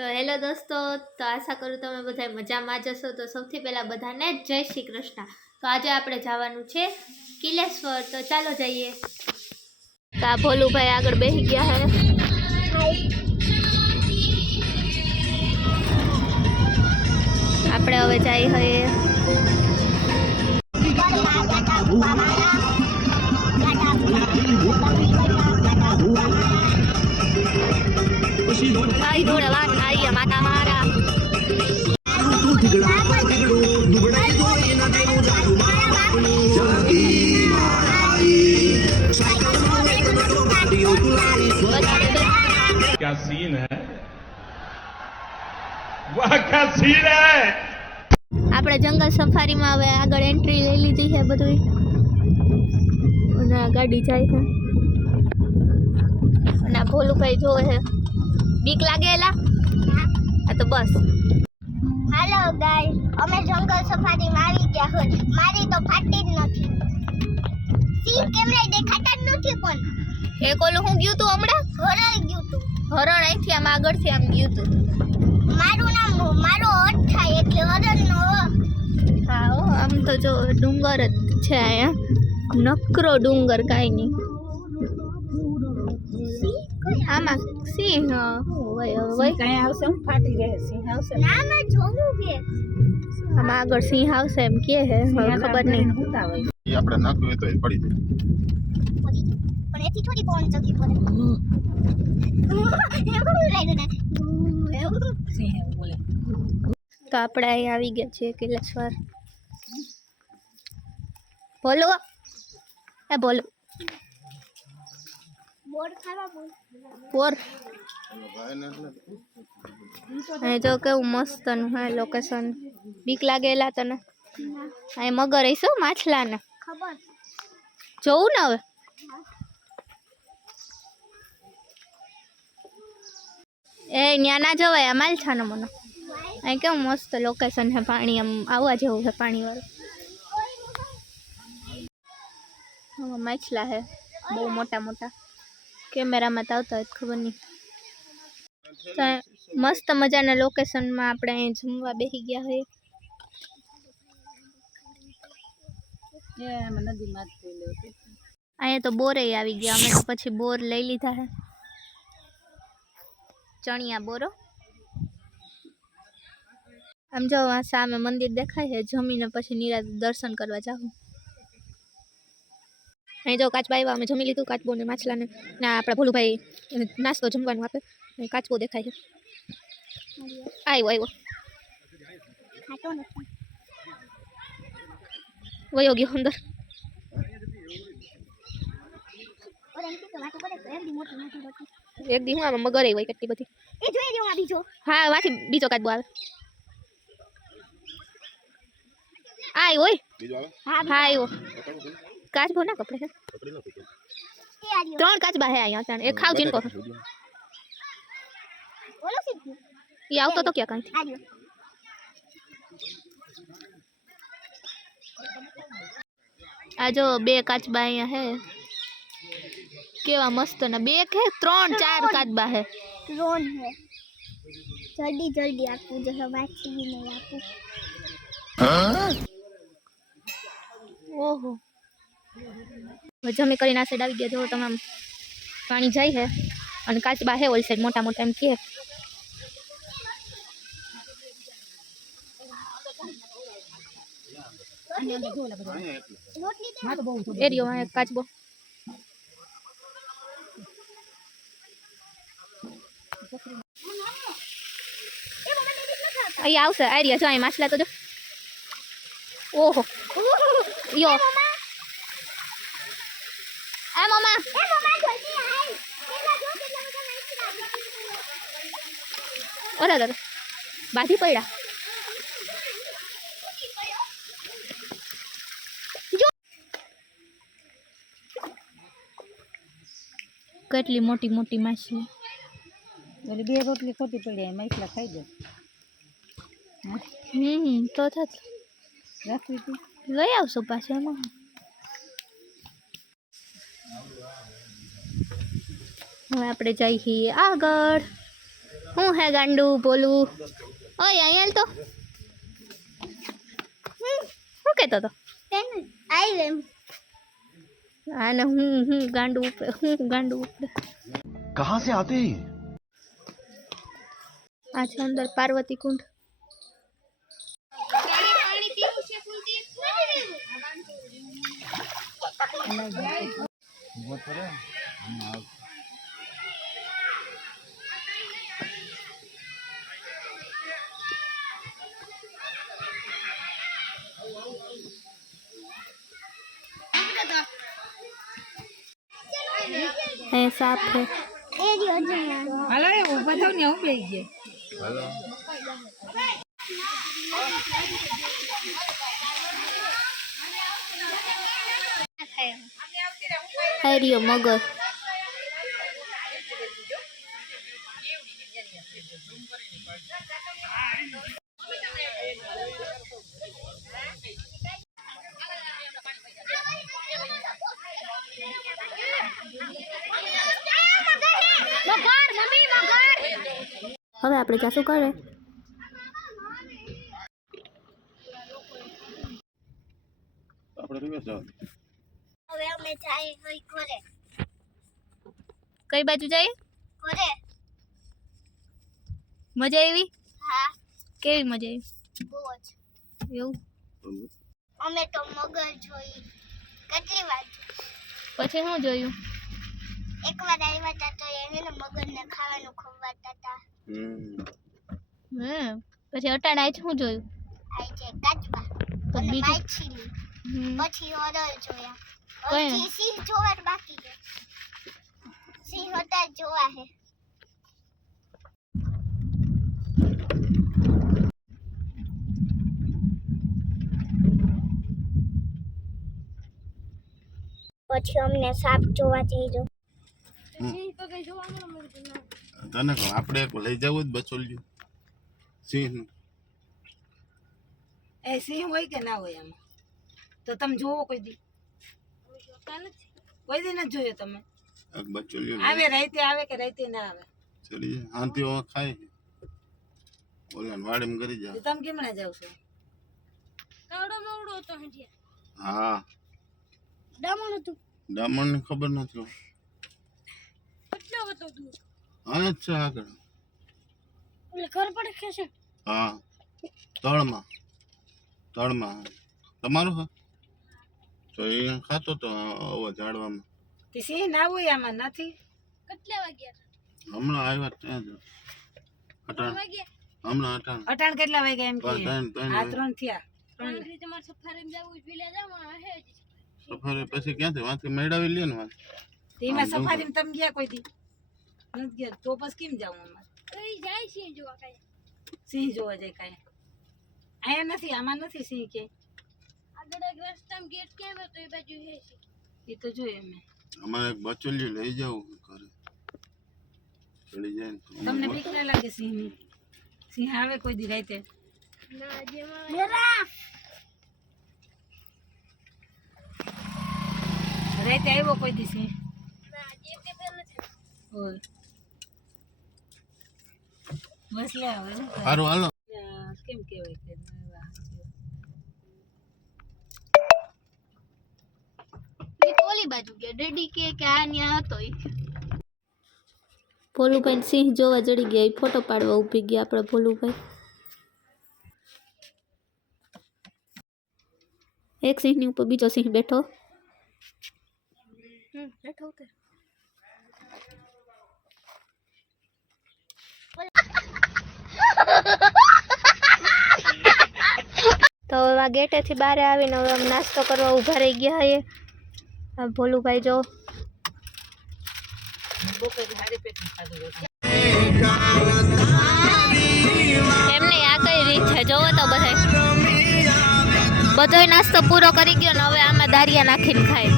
તો હેલો દોસ્તો, તો આશા કરું તમે બધા મજામાં જ હશો। તો સૌથી પહેલાં બધાને જય શ્રી કૃષ્ણ। તો આજે આપણે જવાનું છે કિલેશ્વર, તો ચાલો જઈએ। તો આ ભોલુભાઈ આગળ બેસી ગયા હે। આપણે હવે જઈ હઈએ। आई धोड़वान आई माता मारा क्या सीन है, वाह क्या सीन है। આપણે જંગલ સફારીમાં હવે આગળ એન્ટ્રી લઈ લીધી છે બધું, અને આ ગાડી જાય છે, અને આ ભોલુભાઈ જોવે છે। બીક લાગેલા આ તો બસ। હાલો ગાઈસ, અમે જંગલ સફારીમાં આવી ગયા હોય। મારી તો ફાટી જ નથી, સિંહ કેમરાય દેખાતા જ નથી। પણ એક ઓલું હું ગયું તું હમણાં, હરણ ગયું તું। હરણ અહીંથી આમ આગળથી આમ ગયું તું। મારો અર્થ થાય એટલે હરણ નો। હા હો, આમ તો જો ડુંગર જ છે અહીંયા, નકરો ડુંગર, કાંઈ નહીં। આમાં સિંહ કઈ આવશે ફાટી રહે સિંહ આવશે ના મેં જોવું છે। આમાં આગળ સિંહ આવશે એમ કે હે, હવે ખબર નહીં। એ આપણે નાખ્યું તો એ પડી જાય, પણ એથી થોડી પવન ચકી પડે। એવું લાગ્યું ને સિંહ બોલે તો આપણે અહીં આવી ગયા છીએ કિલેશ્વર। બોલો એ બોલો બોર્ડ ખાવા બોલ બોર। અહીં જો કેવું મસ્ત નું હે લોકેશન। બીક લાગેલા તને? અહીં મગર હશે માછલાને, ખબર જોવું ને હવે। એ ન્યા ના જવાય, આ માલછાનો મને। અહીં કેવું મસ્ત લોકેશન છે, પાણી આમ આવવા જેવું છે પાણી વાળું। માછલા હે બહુ મોટા મોટા, કેમેરામાં તો આવતા હોય ખબર નહીં। તો મસ્ત મજાના લોકેશનમાં આપણે અહીં જમવા બેસી ગયા હોય। નદીમાં અહીંયા તો બોરે આવી ગયા, અમે તો પછી બોર લઈ લીધા હે, ચણિયા બોરો। આમ જો આ સામે મંદિર દેખાય છે, જમીને પછી નિરાંત દર્શન કરવા જાઉં। અહીં જો કાચબા આવ્યા, અમે જમી લીધું કાચબો ને માછલાને, ના આપણા ભોલુભાઈ નાસ્તો જમવાનું આપે। કાચબો દેખાય છે, આવ્યો ખાતો નથી। વયો ગયો અંદર। ઓર એમ કે વાતો કરે તો એમ મોટી મોટી રોટી એક દી હું આમાં મગર હોય કેટલી બધી। એ જોઈ રહ્યો આ બીજો। હા વાથી બીજો કાચબો આવે, આય ઓય બીજો આવે હા હા આવ્યો કાચબો ના કપડે છે, પકડી લો પકડી એ આ રહ્યો। 3 કાચબા હે અહીંયા તાણે। એક ખાવ જીનકો ઓલો સીધું એ આવતો તો ક્યાં કાંઈ। આ રહ્યો। આ જો 2 કાચબા અહીંયા હે, કેવા મસ્ત ને 2 કે 3 4 કાચબા હે। रोन है जल्दी जल्दी आपको जो है मैक्सी भी नहीं आपको। ઓહો જમી કરીને આ સાઈડ આવી ગયા। જો તમે આમ પાણી જાય છે, અને કાચબા હે ઓલ સાઈડ મોટા મોટા એમ કે। એરિયો આ એક કાચબો। અહીં આવશે આ રહ્યા, જો અહીં માછલા તો જો। ઓહો યો એ મમ્મા जल्दी आए केला जो केला मजा नहीं खिला। અરે અરે બાધી પડ્યા। કેટલી મોટી મોટી માછલી। ઓલી 2 રોટલી ખોટી પડી માછલા ખાઈ દે તો થાત રાખવી હતી લઈ આવશો પાછું એમાં। હવે આપણે જઈએ આગળ। હું હે ગાંડું બોલું ઓય અહીંયા તો શું કહેતો હતો આવી એમ આને હું ગાંડું ઉપડે कहाँ से आते हैं આ છે અંદર પાર્વતી કુંડ है साफ है એ જ યોજના હાલો એ ઊભા થાવ ને હું બેસી ગયા હરિયો મગર હવે આપણે જાશું કરે આપણે રિવર્સ જવાનું. હવે અમે જાય કઈ ઘરે કઈ બાજુ જઈએ ઘરે મજા આવી હા કેવી મજા આવી બહુ જ એવું અમે તો મગર જોઈ કેટલી વાર પછી શું જોયું એકવાર આવ્યા હતા તો એને મગરને ખાવાનું ખવડાવતા હતા પછી અટાણે આજ શું જોયું આઈ છે કાચબા તો અને બીજું? માછલી પછી ઓરલ જોયા કયા? હજી સિંહ જોવાનું બાકી છે સિંહ હતા જ જોવા હે પછી અમને સાપ જોવા જઈ જો તને કહું આપણે એક લઈ જવું જ બચોલ્યું સિંહ એ સિંહ હોય કે ના હોય આમાં તો તમે જોવો કોઈ દી નથી જોયો તમે એક બચોલ્યું આવે રાતે આવે કે રાતે ના આવે ચડી જાય હાંતી હોવા ખાય ઓલા વાડીમાં કરી તો જાય તમે કેમણે જાવ છો હા દમણ હતું ડામણ ની ખબર નથી હા અચ્છા આગળ એટલે ઘર પડે કે છે હા તળમાં તમારું હા તો એ ખાતો તો આવા ઝાડવામાં તે સિંહ ના હોય આમાં નથી કેટલા વાગ્યા હમણાં આવ્યા ત્યાં જ અટાણ હમણાં અટાણ અટાણ કેટલા વાગ્યા એમ કે ત્રણ આ 3 થયા તમારે સફારી જવું વિલે જવાનું હે સફારી પછી ક્યાંથી વાંથી મેળાવી લે ને વાત તેમાં સફારીમાં તમે ગયા કોઈ દી નથી ગયા તો પછી કેમ જાવ અમારે કઈ જાય છે જોવા કઈ સિંહ જોવા જાય કાંઈ અહીંયા નથી આમાં નથી સિંહ કે આગળ એક રસ્તામાં ગેટ કેમ હતો એ બાજુ હે છે એ તો જોયું મેં અમારે એક બચોલિયું લઈ જવું ઘરે ચડી જાય ને તો તમને બીક ના લાગે સિંહની સિંહ આવે કોઈ દી રાતે ના જેમાં રાતે આવ્યો કોઈ દી સિંહ ના જે કે પેલા છે હોય બસ લે હવે શું કરે? સારું હાલો કેમ કહેવાય કે ઓલી બાજુ ગયા ડેડી કે આ ન્યા હતો ઈ ભોલુભાઈ સિંહ જોવા જડી ગયા ઈ ફોટો પાડવા ઊભી ગયા આપણે ભોલુભાઈ એક સિંહની ઉપર બીજો સિંહ બેઠો બેઠો કે તો હવે આ ગેટેથી બહાર આવીને હવે અમે નાસ્તો કરવા ઊભા રહી ગયા હઈએ આ ભોલુભાઈ જો બપોરે હારી પેટ ખાધું હતું. એમને આ કઈ રીત છે જોવો તો બધોય નાસ્તો પૂરો કરી ગયો ને હવે આમાં દારિયા નાખીને ખાય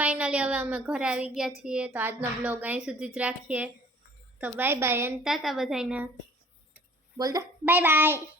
ફાઇનલી હવે અમે ઘરે આવી ગયા છીએ, તો આજનો બ્લોગ અહીં સુધી જ રાખીએ. તો બાય બાય અને ટાટા બધાને. બોલ દે. Bye bye.